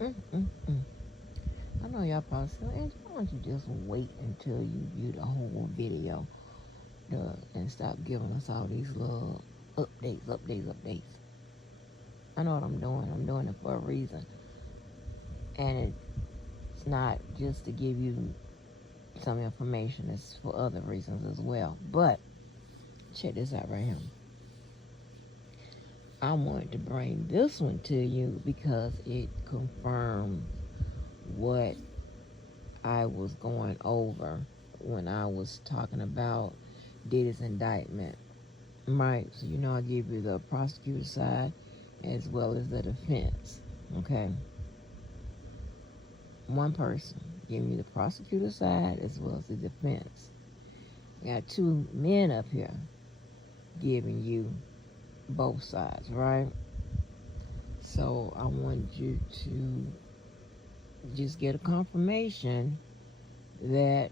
Mm, mm, mm. I know y'all probably say, Angie, why don't you just wait until you view the whole video and stop giving us all these little updates. I know what I'm doing. I'm doing it for a reason. And it's not just to give you some information, it's for other reasons as well. But check this out right here. I wanted to bring this one to you because it confirmed what I was going over when I was talking about Diddy's indictment. Right, so I give you the prosecutor side as well as the defense. Okay, one person giving you the prosecutor side as well as the defense. You got two men up here giving you both sides, right? So I want you to just get a confirmation that,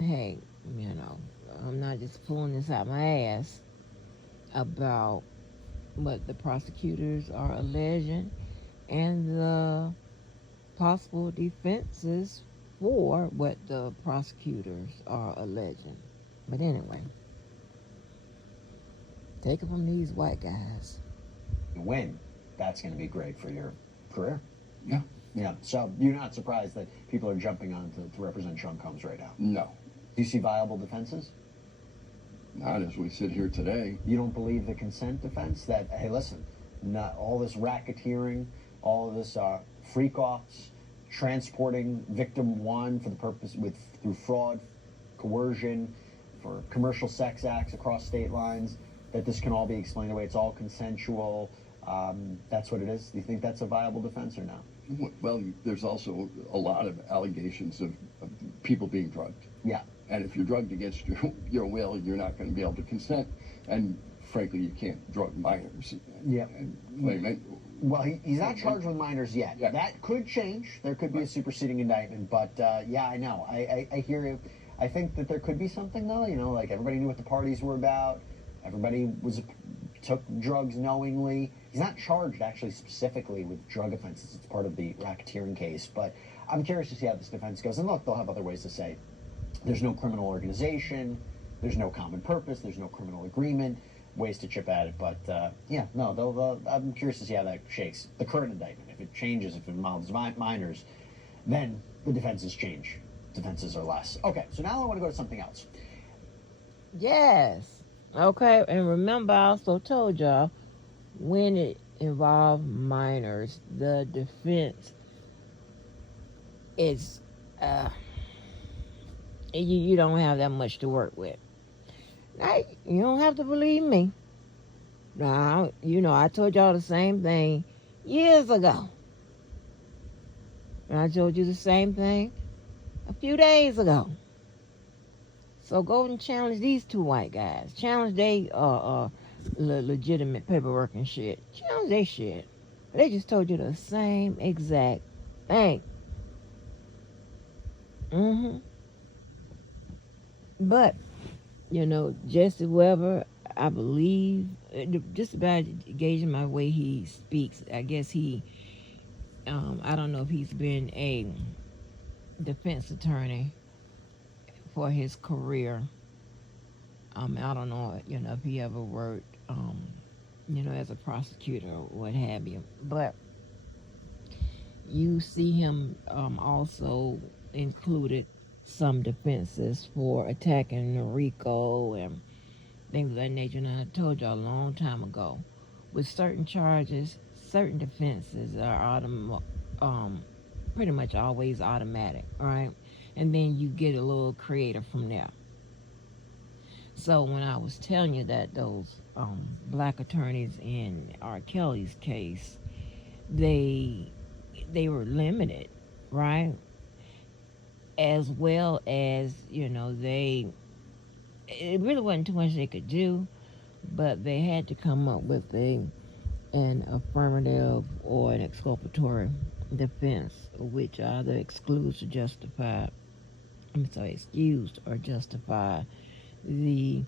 hey, you know, I'm not just pulling this out my ass about what the prosecutors are alleging and the possible defenses for what the prosecutors are alleging. But anyway, take it from these white guys. Win, that's going to be great for your career. Yeah. Yeah. So you're not surprised that people are jumping on to represent Sean Combs right now? No. Do you see viable defenses? Not as we sit here today. You don't believe the consent defense that, hey, listen, not all this racketeering, all of this freak-offs, transporting victim one for the purpose through fraud, coercion, for commercial sex acts across state lines, that this can all be explained away. It's all consensual. That's what it is. Do you think that's a viable defense or no? Well, there's also a lot of allegations of people being drugged. Yeah. And if you're drugged against your will, you're not going to be able to consent. And frankly, you can't drug minors. Yeah. Well, he's not and- charged with minors yet. Yeah. That could change. There could be a superseding indictment. But yeah, I know. I hear you. I think that there could be something, though. Like everybody knew what the parties were about. Everybody took drugs knowingly. He's not charged actually specifically with drug offenses. It's part of the racketeering case. But I'm curious to see how this defense goes. And look, they'll have other ways to say there's no criminal organization, there's no common purpose, there's no criminal agreement, ways to chip at it. But yeah, no, I'm curious to see how that shakes. The current indictment, if it changes, if it involves minors, then the defenses change. Defenses are less. Okay, so now I want to go to something else. Yes. Okay, and remember, I also told y'all when it involved minors, the defense is you don't have that much to work with. Now, you don't have to believe me. Now, I told y'all the same thing years ago. And I told you the same thing a few days ago. So go and challenge these two white guys. Challenge they legitimate paperwork and shit. Challenge they shit. They just told you the same exact thing. Mm-hmm. But, Jesse Weber, I believe, just about gauging my way he speaks, I guess I don't know if he's been a defense attorney for his career. I don't know, if he ever worked, as a prosecutor or what have you. But you see him also included some defenses for attacking Noriko and things of that nature. And I told y'all a long time ago, with certain charges, certain defenses are pretty much always automatic, right? And then you get a little creative from there. So when I was telling you that those black attorneys in R. Kelly's case, they were limited, right? As well as it really wasn't too much they could do, but they had to come up with an affirmative or an exculpatory defense, which either excludes or justify. excused or justify the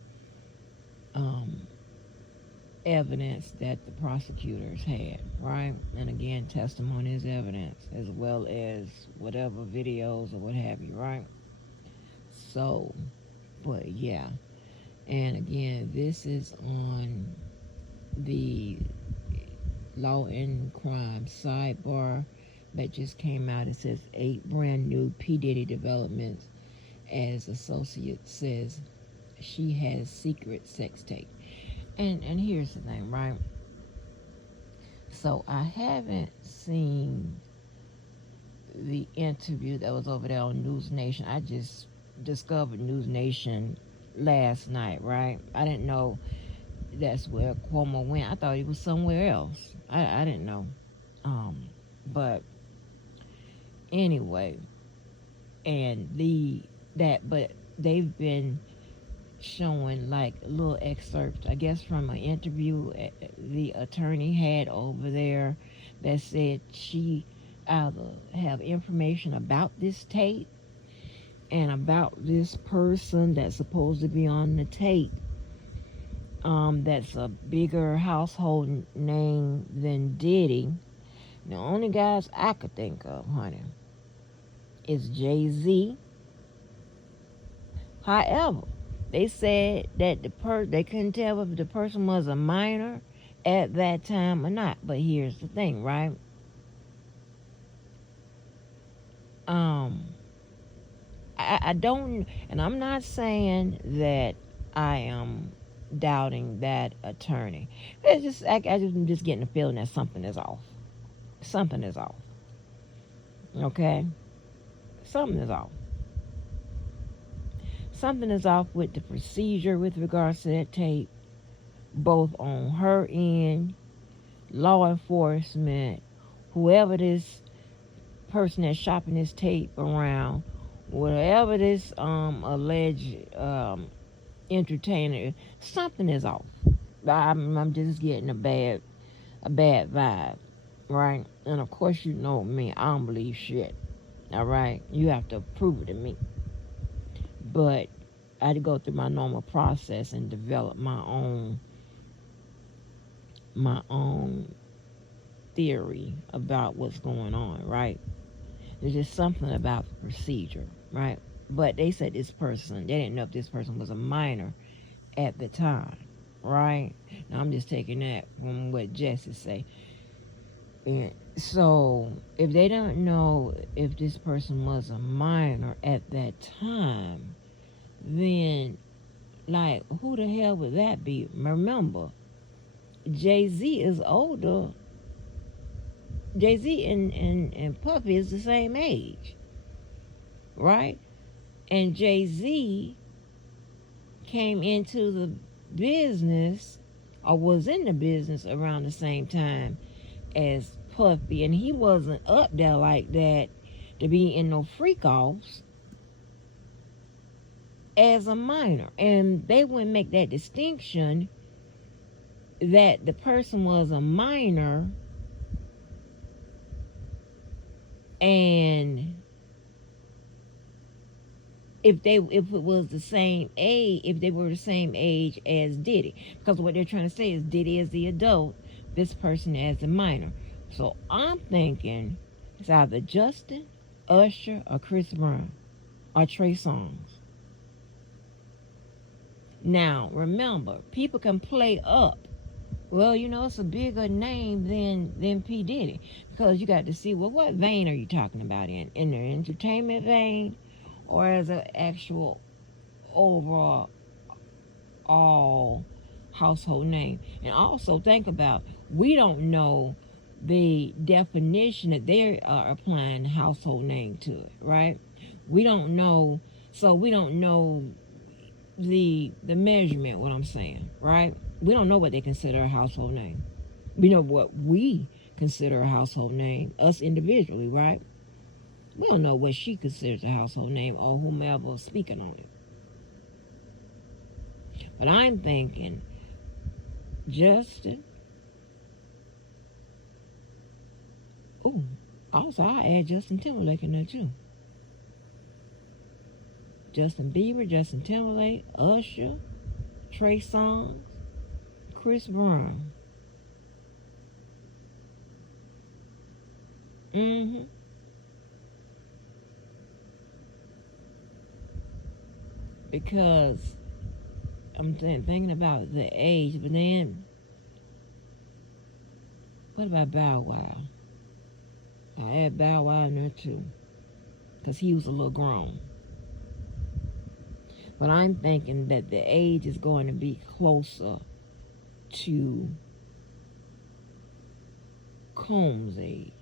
evidence that the prosecutors had, right? And again, testimony is evidence, as well as whatever videos or what have you, right? So, but yeah. And again, this is on the Law and Crime sidebar that just came out. It says 8 brand new P. Diddy developments as associate says she has secret sex tape. And here's the thing, right? So I haven't seen the interview that was over there on News Nation. I just discovered News Nation last night, right? I didn't know that's where Cuomo went. I thought he was somewhere else. I didn't know. But anyway, and but they've been showing like little excerpts, I guess, from an interview the attorney had over there that said she either have information about this tape and about this person that's supposed to be on the tape, that's a bigger household name than Diddy. The only guys I could think of, honey, is Jay-Z. However, they said that they couldn't tell if the person was a minor at that time or not. But here's the thing, right? I don't, and I'm not saying that I am doubting that attorney. It's just I'm just getting the feeling that something is off. Something is off. Okay, something is off. Something is off with the procedure with regards to that tape, both on her end, law enforcement, whoever this person that's shopping this tape around, whatever this alleged entertainer, something is off. I'm just getting a bad vibe, right? And of course, you know me, I don't believe shit. All right, you have to prove it to me. But I had to go through my normal process and develop my own theory about what's going on, right? There's just something about the procedure, right? But they said this person, they didn't know if this person was a minor at the time, right? Now I'm just taking that from what Jesse say. And so if they don't know if this person was a minor at that time, then like who the hell would that be? Remember, Jay-Z is older. Jay-Z and Puffy is the same age, right? And Jay-Z came into the business or was in the business around the same time as Puffy, and he wasn't up there like that to be in no freak offs as a minor. And they wouldn't make that distinction that the person was a minor and if it was the same age, if they were the same age as Diddy, because what they're trying to say is Diddy is the adult, this person as a minor. So I'm thinking it's either Justin, Usher, or Chris Brown, or Trey Songz. Now remember, people can play up. Well, you know, it's a bigger name than P. Diddy, because you got to see, well, what vein are you talking about in the entertainment vein, or as an actual overall all household name? And also think about, we don't know the definition that they are applying household name to it, right? We don't know, so we don't know the measurement, what I'm saying, right? We don't know what they consider a household name. We know what we consider a household name, us individually, right? We don't know what she considers a household name or whomever speaking on it. But I'm thinking Justin. Ooh, also I add Justin Timberlake in there too. Justin Bieber, Justin Timberlake, Usher, Trey Songz, Chris Brown. Mm-hmm. Because I'm thinking about the age, but then what about Bow Wow? I add Bow Wow in there too, because he was a little grown. But I'm thinking that the age is going to be closer to Combs' age.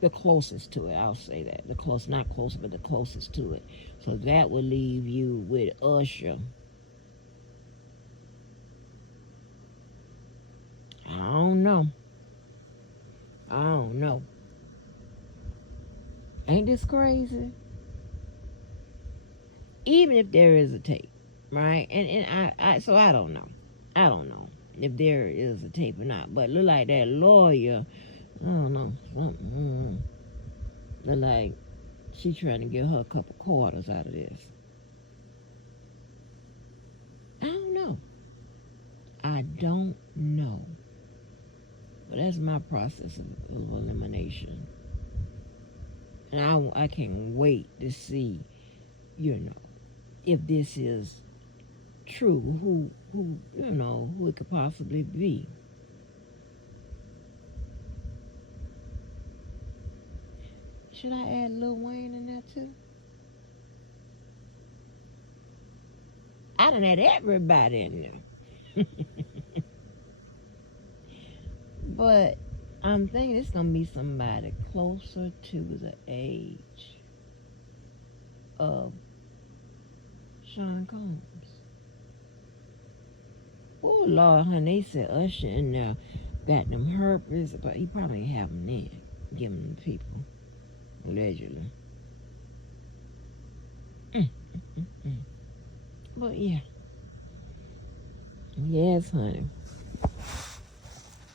The closest to it, I'll say that. Not closer, but the closest to it. So that would leave you with Usher. I don't know. Ain't this crazy? Even if there is a tape, right? And I don't know. I don't know if there is a tape or not. But look like that lawyer, I don't know, something. Look like she trying to get her a couple quarters out of this. I don't know. But that's my process of elimination. And I can't wait to see, if this is true, who it could possibly be. Should I add Lil Wayne in there too? I done had everybody in there. But I'm thinking it's going to be somebody closer to the age of Sean Combs. Oh, Lord, honey, they said Usher in there got them herpes, but he probably ain't have them then, giving them to people, allegedly. But yeah. Yes, honey.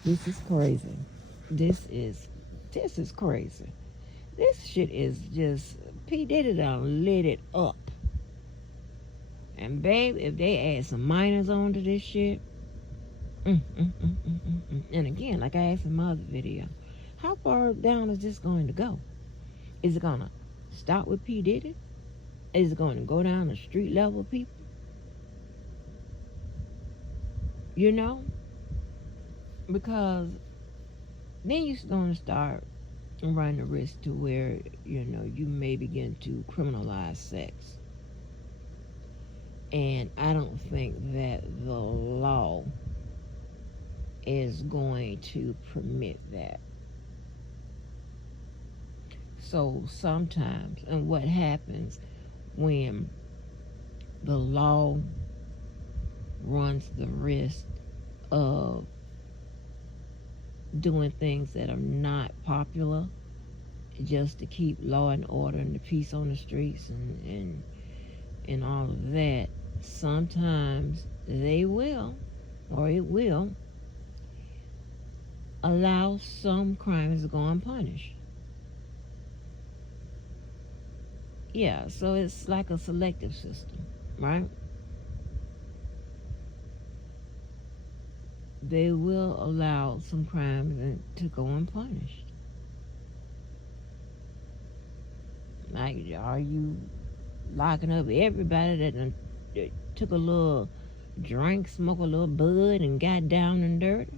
This is crazy. This is crazy. This shit is just, P. Diddy done lit it up. And babe, if they add some minors onto this shit, and again, like I asked in my other video, how far down is this going to go? Is it going to start with P. Diddy? Is it going to go down to street level people? Because then you're going to start running the risk to where, you may begin to criminalize sex. And I don't think that the law is going to permit that. So sometimes, and what happens when the law runs the risk of doing things that are not popular just to keep law and order and the peace on the streets and all of that, sometimes they will, or it will, allow some crimes to go unpunished. Yeah, so it's like a selective system, right? They will allow some crimes to go unpunished. Like, are you locking up everybody that took a little drink, smoked a little bud, and got down and dirty?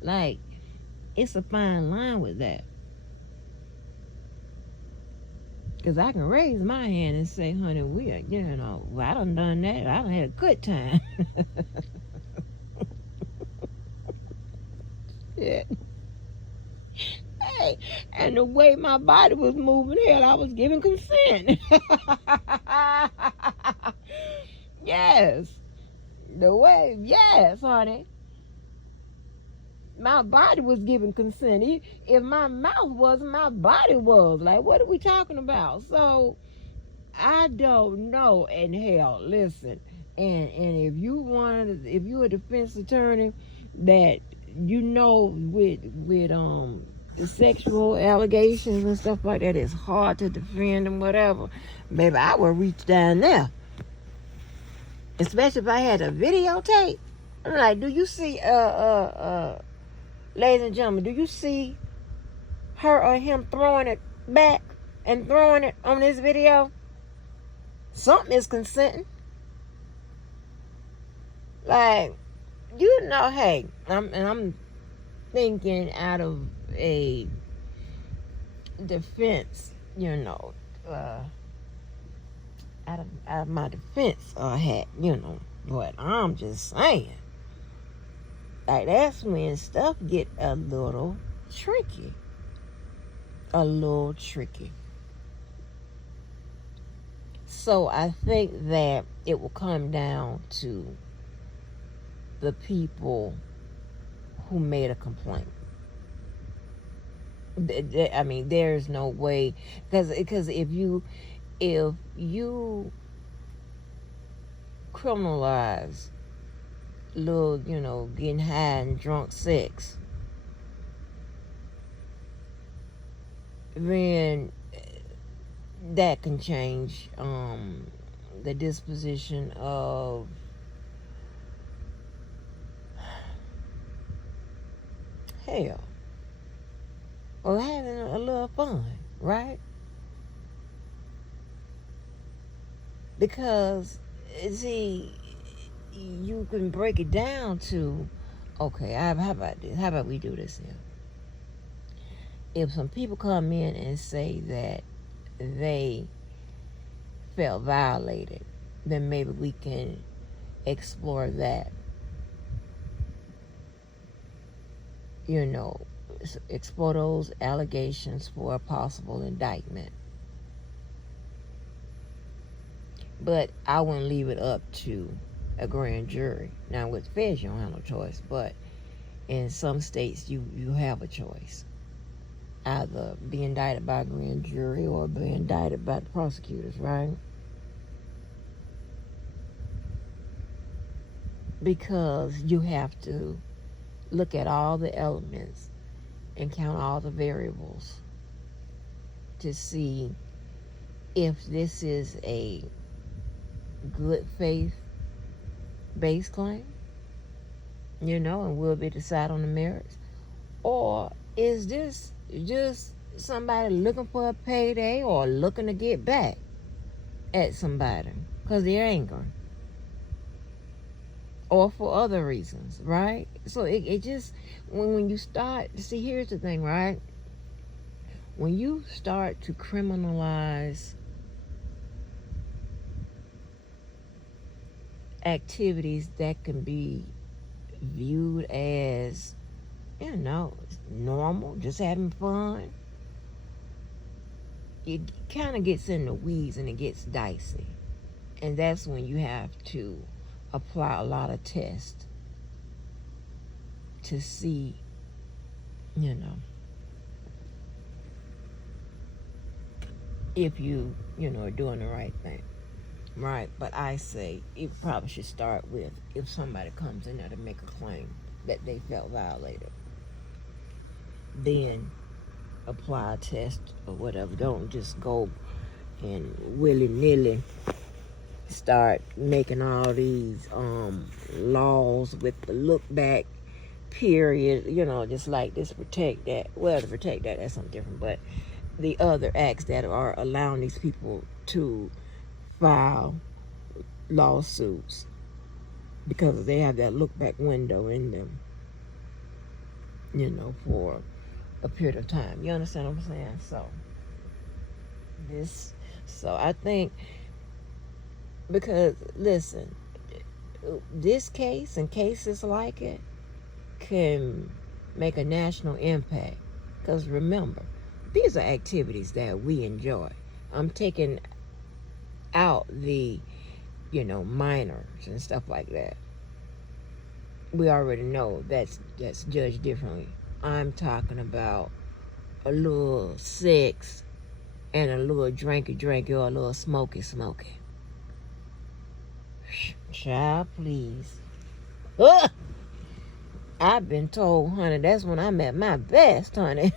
Like, it's a fine line with that. Because I can raise my hand and say, honey, I done that. I done had a good time. Yeah. Hey, and the way my body was moving, hell, I was giving consent. Yes. Yes, honey. My body was giving consent. If my mouth wasn't, my body was. Like, what are we talking about? So, I don't know. And hell, listen. And if you're a defense attorney that with the sexual allegations and stuff like that, it's hard to defend and whatever, baby, I would reach down there. Especially if I had a videotape. I'm like, do you see, ladies and gentlemen, do you see her or him throwing it back and throwing it on this video? Something is consenting. Like, hey, I'm thinking out of a defense, out of my defense hat, but I'm just saying, like, that's when stuff get a little tricky. So I think that it will come down to the people who made a complaint. I mean, there's no way, because if you criminalize little, getting high and drunk sex, then that can change the disposition of hell, or having a little fun, right? Because, see, you can break it down to, okay, how about this? How about we do this here? If some people come in and say that they felt violated, then maybe we can explore that. Explore those allegations for a possible indictment. But I wouldn't leave it up to a grand jury. Now, with feds, you don't have no choice, but in some states, you have a choice. Either be indicted by a grand jury or be indicted by the prosecutors, right? Because you have to look at all the elements and count all the variables to see if this is a good faith based claim, and will be decided on the merits, or is this just somebody looking for a payday or looking to get back at somebody because they're angry, or for other reasons, right? So it just, when you start, see, here's the thing, right? When you start to criminalize activities that can be viewed as, normal, just having fun, it kind of gets in the weeds and it gets dicey. And that's when you have to apply a lot of tests to see, if you, are doing the right thing. Right, but I say it probably should start with if somebody comes in there to make a claim that they felt violated, then apply a test or whatever. Don't just go and willy-nilly start making all these laws with the look back period, just like this protect that. Well, to protect that, that's something different, but the other acts that are allowing these people to file lawsuits because they have that look back window in them, for a period of time. You understand what I'm saying? So I think, because listen, this case and cases like it can make a national impact, because remember, these are activities that we enjoy. I'm taking out the, minors and stuff like that. We already know that's judged differently. I'm talking about a little sex and a little drinky or a little smoky. Child, please. Ugh! I've been told, honey, that's when I'm at my best, honey.